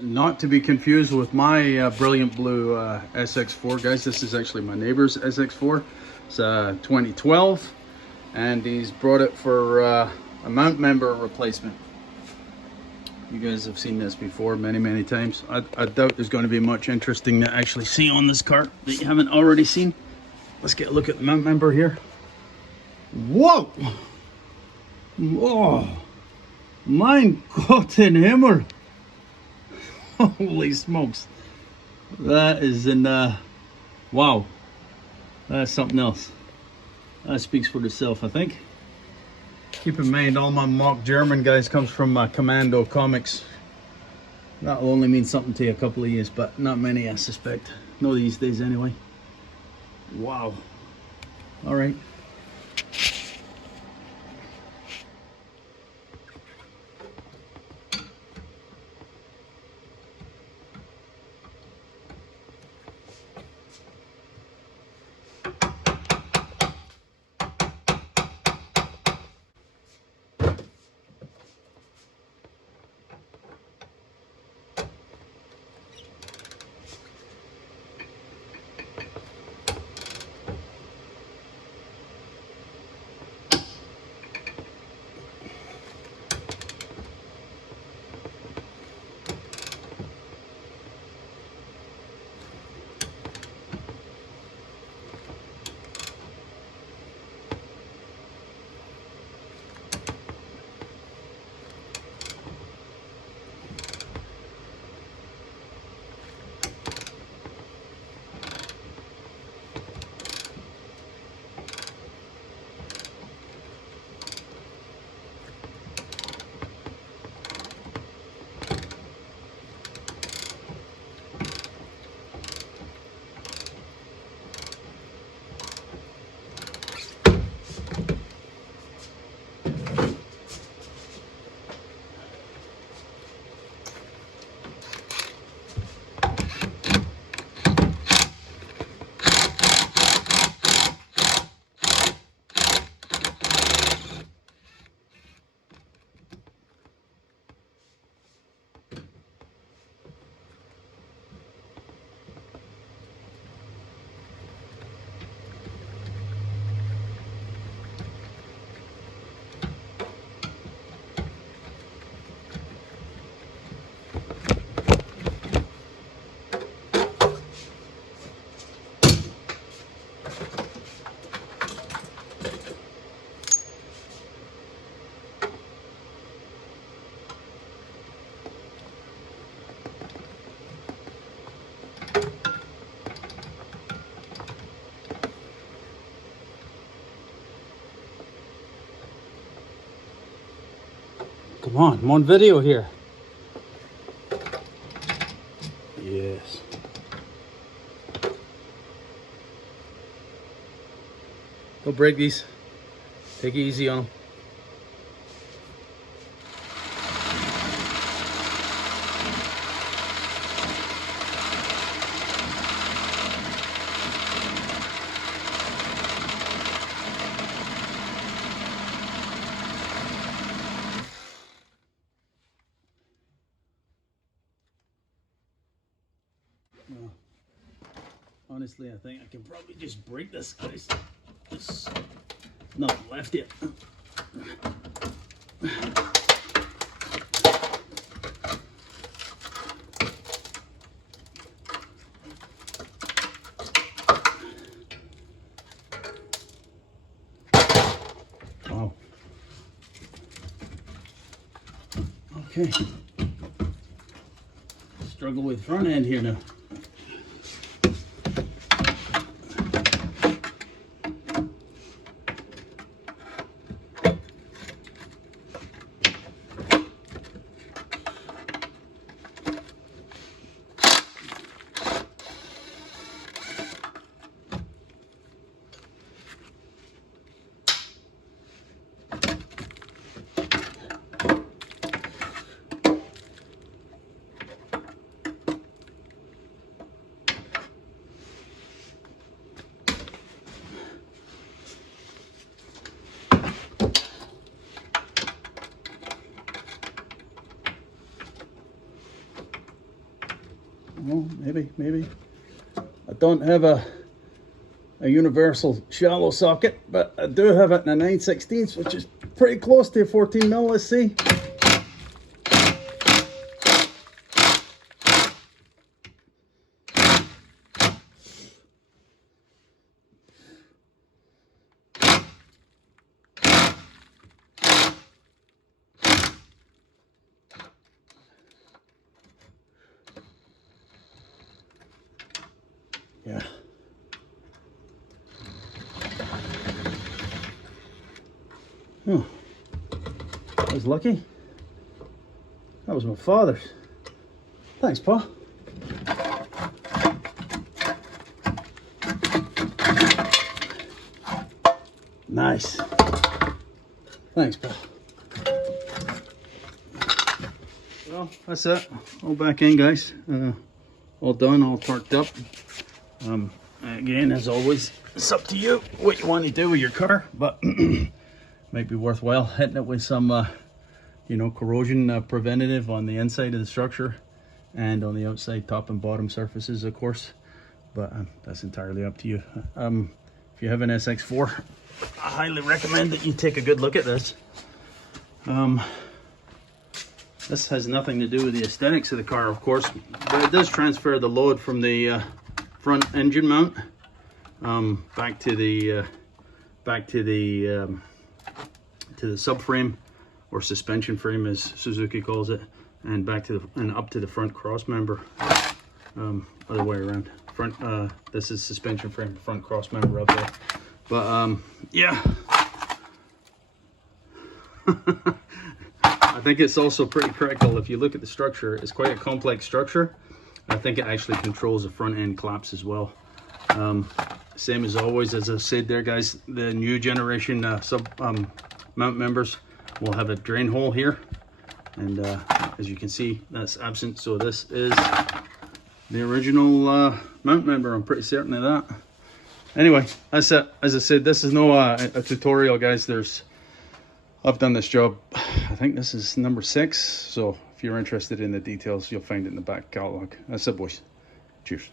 Not to be confused with my brilliant blue SX4, guys. This is actually my neighbor's SX4. It's 2012, and he's brought it for a mount member replacement. You guys have seen this before many times. I doubt there's going to be much interesting to actually see on this car that you haven't already seen. Let's get a look at the mount member here. Whoa! Oh, mein Gott in Himmel! Holy smokes! That is wow. That's something else. That speaks for itself, I think. Keep in mind, all my mock German guys comes from Commando comics. That'll only mean something to you a couple of years, but not many, I suspect. No, these days anyway. Wow. All right. Come on, I'm on video here. Yes. Don't break these. Take it easy on them. Well, honestly, I think I can probably just break this, guys. There's nothing left yet. Wow. Okay. Struggle with front end here now. Well, maybe. I don't have a universal shallow socket, but I do have it in a 9/16, which is pretty close to a 14 mil. Let's see. Yeah. Oh, I was lucky. That was my father's. Thanks, Pa. Nice. Thanks, Pa. Well, that's it. All back in, guys. All done, all torqued up. Again, as always, it's up to you what you want to do with your car, but might be worthwhile hitting it with some, you know, corrosion preventative on the inside of the structure and on the outside top and bottom surfaces, of course. But that's entirely up to you. If you have an SX4, I highly recommend that you take a good look at this. This has nothing to do with the aesthetics of the car, of course, but it does transfer the load from the front engine mount back to the subframe, or suspension frame as Suzuki calls it, and back to and up to the front cross member. Other way around. This is suspension frame, front cross member up there. But yeah. I think it's also pretty critical. If you look at the structure, it's quite a complex structure. I think it actually controls the front end claps as well. Same as always, as I said there, guys, the new generation mount members will have a drain hole here, and as you can see, that's absent. So this is the original mount member. I'm pretty certain of that. Anyway, that's it. As I said, this is no a tutorial, guys. I've done this job, I think this is number 6, so if you're interested in the details, you'll find it in the back catalog. That's it, boys. Cheers.